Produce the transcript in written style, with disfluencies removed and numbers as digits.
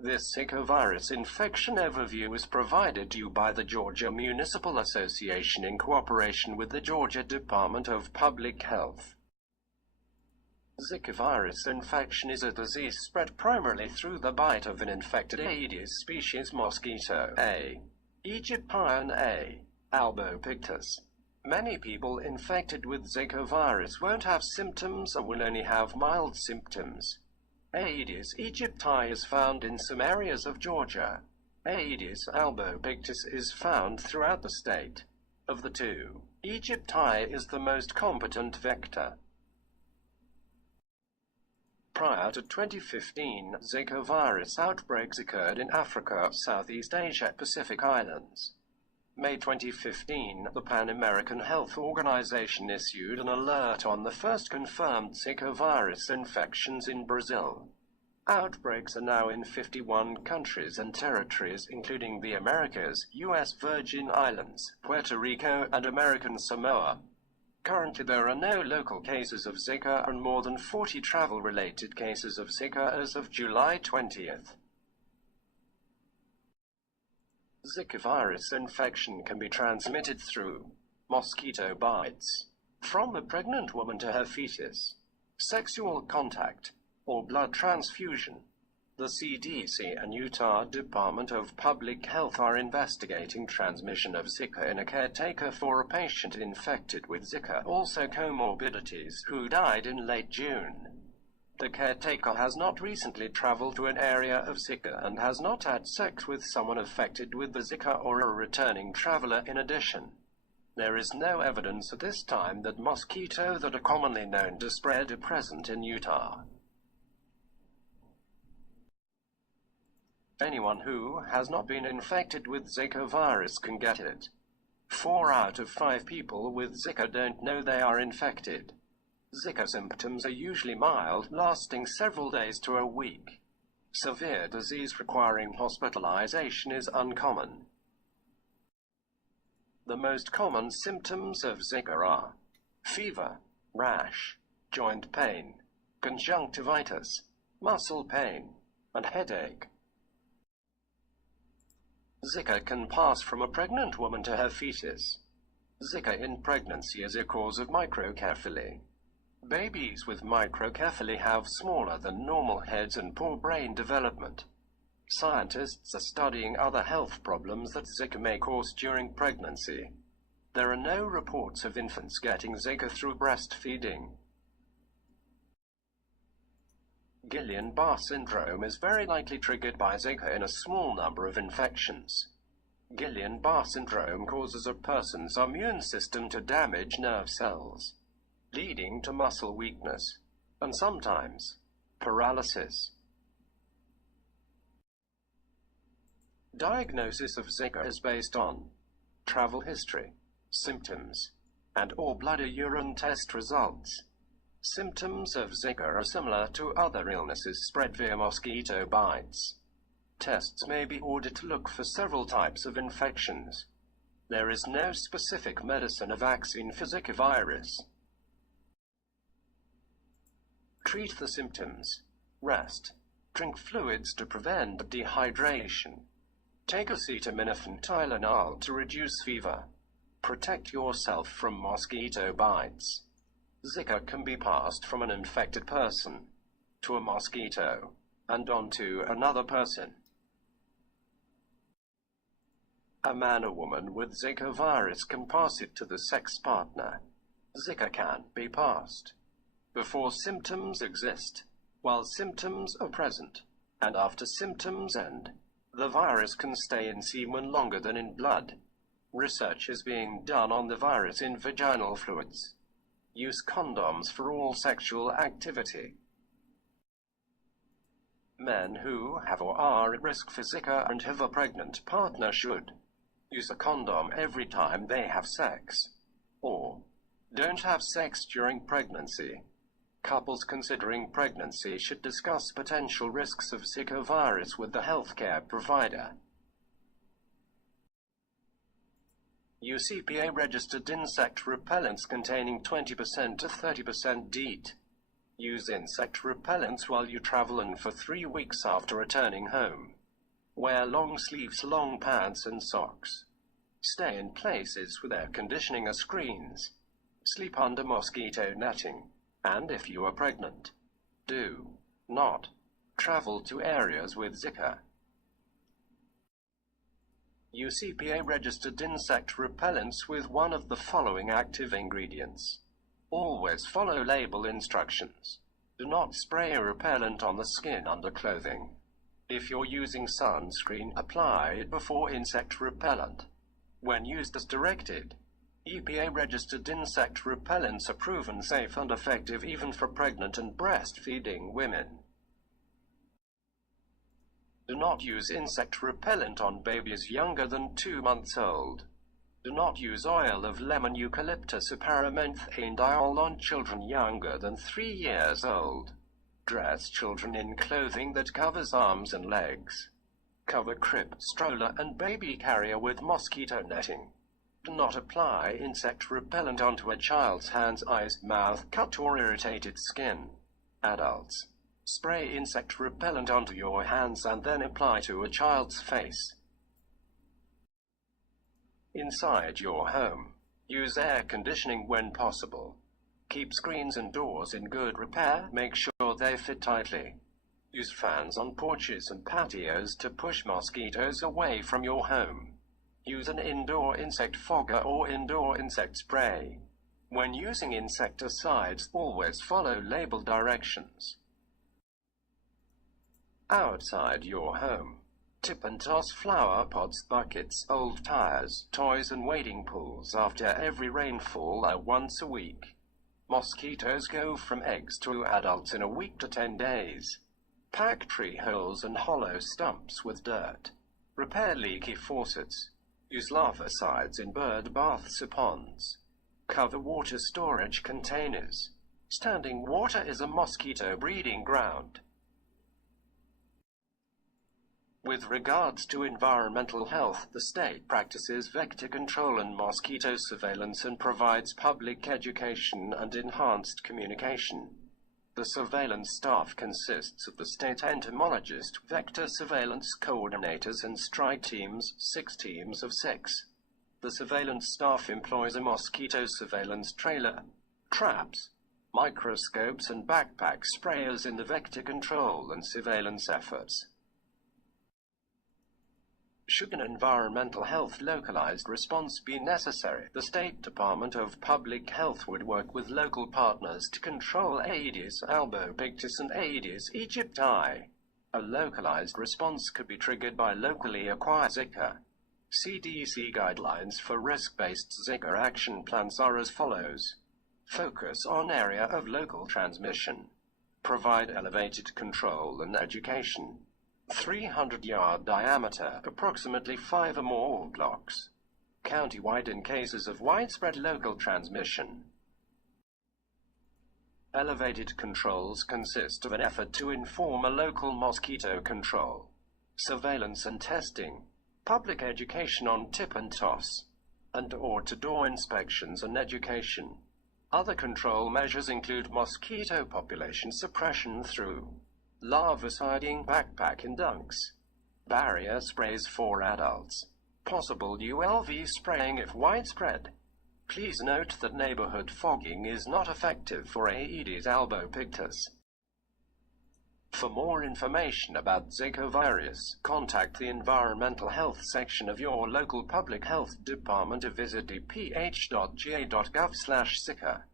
This Zika virus infection overview is provided to you by the Georgia Municipal Association in cooperation with the Georgia Department of Public Health. Zika virus infection is a disease spread primarily through the bite of an infected Aedes species mosquito, A. aegyptian A. albopictus. Many people infected with Zika virus won't have symptoms or will only have mild symptoms. Aedes aegypti is found in some areas of Georgia. Aedes albopictus is found throughout the state. Of the two, aegypti is the most competent vector. Prior to 2015, Zika virus outbreaks occurred in Africa, Southeast Asia, Pacific Islands. May 2015, the Pan American Health Organization issued an alert on the first confirmed Zika virus infections in Brazil. Outbreaks are now in 51 countries and territories, including the Americas, U.S. Virgin Islands, Puerto Rico, and American Samoa. Currently, there are no local cases of Zika and more than 40 travel-related cases of Zika as of July 20th. Zika virus infection can be transmitted through mosquito bites, from a pregnant woman to her fetus, sexual contact, or blood transfusion. The CDC and Utah Department of Public Health are investigating transmission of Zika in a caretaker for a patient infected with Zika, also comorbidities, who died in late June. The caretaker has not recently traveled to an area of Zika and has not had sex with someone affected with the Zika or a returning traveler in addition. There is no evidence at this time that mosquitoes that are commonly known to spread are present in Utah. Anyone who has not been infected with Zika virus can get it. 4 out of 5 people with Zika don't know they are infected. Zika symptoms are usually mild, lasting several days to a week. Severe disease requiring hospitalization is uncommon. The most common symptoms of Zika are fever, rash, joint pain, conjunctivitis, muscle pain, and headache. Zika can pass from a pregnant woman to her fetus. Zika in pregnancy is a cause of microcephaly. Babies with microcephaly have smaller than normal heads and poor brain development. Scientists are studying other health problems that Zika may cause during pregnancy. There are no reports of infants getting Zika through breastfeeding. Guillain-Barré syndrome is very likely triggered by Zika in a small number of infections. Guillain-Barré syndrome causes a person's immune system to damage nerve cells, leading to muscle weakness, and sometimes paralysis. Diagnosis of Zika is based on travel history, symptoms, and/or blood or urine test results. Symptoms of Zika are similar to other illnesses spread via mosquito bites. Tests may be ordered to look for several types of infections. There is no specific medicine or vaccine for Zika virus. Treat the symptoms. Rest. Drink fluids to prevent dehydration. Take acetaminophen Tylenol to reduce fever. Protect yourself from mosquito bites. Zika can be passed from an infected person to a mosquito and onto another person. A man or woman with Zika virus can pass it to the sex partner. Zika can be passed before symptoms exist, while symptoms are present, and after symptoms end. The virus can stay in semen longer than in blood. Research is being done on the virus in vaginal fluids. Use condoms for all sexual activity. Men who have or are at risk for Zika and have a pregnant partner should use a condom every time they have sex, or don't have sex during pregnancy. Couples considering pregnancy should discuss potential risks of Zika virus with the healthcare provider. UCPA registered insect repellents containing 20% to 30% DEET. Use insect repellents while you travel and for 3 weeks after returning home. Wear long sleeves, long pants and socks. Stay in places with air conditioning or screens. Sleep under mosquito netting. And if you are pregnant, do not travel to areas with Zika. Use EPA-registered insect repellents with one of the following active ingredients. Always follow label instructions. Do not spray a repellent on the skin under clothing. If you're using sunscreen, apply it before insect repellent. When used as directed, EPA-registered insect repellents are proven safe and effective even for pregnant and breastfeeding women. Do not use insect repellent on babies younger than 2 months old. Do not use oil of lemon, eucalyptus, or paramethanediol on children younger than 3 years old. Dress children in clothing that covers arms and legs. Cover crib, stroller, and baby carrier with mosquito netting. Do not apply insect repellent onto a child's hands, eyes, mouth, cut, or irritated skin. Adults, spray insect repellent onto your hands and then apply to a child's face. Inside your home, use air conditioning when possible. Keep screens and doors in good repair, make sure they fit tightly. Use fans on porches and patios to push mosquitoes away from your home. Use an indoor insect fogger or indoor insect spray. When using insecticides, always follow label directions. Outside your home, tip and toss flower pots, buckets, old tires, toys and wading pools after every rainfall or once a week. Mosquitoes go from eggs to adults in a week to 10 days. Pack tree holes and hollow stumps with dirt. Repair leaky faucets. Use larvicides in bird baths or ponds. Cover water storage containers. Standing water is a mosquito breeding ground. With regards to environmental health, the state practices vector control and mosquito surveillance and provides public education and enhanced communication. The surveillance staff consists of the state entomologist, vector surveillance coordinators, and strike teams, 6 teams of 6. The surveillance staff employs a mosquito surveillance trailer, traps, microscopes, and backpack sprayers in the vector control and surveillance efforts. Should an environmental health localized response be necessary, the State Department of Public Health would work with local partners to control Aedes albopictus and Aedes aegypti. A localized response could be triggered by locally acquired Zika. CDC guidelines for risk-based Zika action plans are as follows. Focus on area of local transmission. Provide elevated control and education. 300-yard diameter, approximately 5 or more blocks. County-wide in cases of widespread local transmission. Elevated controls consist of an effort to inform a local mosquito control, surveillance and testing, public education on tip and toss, and door-to-door inspections and education. Other control measures include mosquito population suppression through larviciding, backpack and dunks, barrier sprays for adults, possible ULV spraying if widespread. Please note that neighborhood fogging is not effective for Aedes albopictus. For more information about Zika virus, contact the Environmental Health section of your local public health department or visit dph.ga.gov/Zika.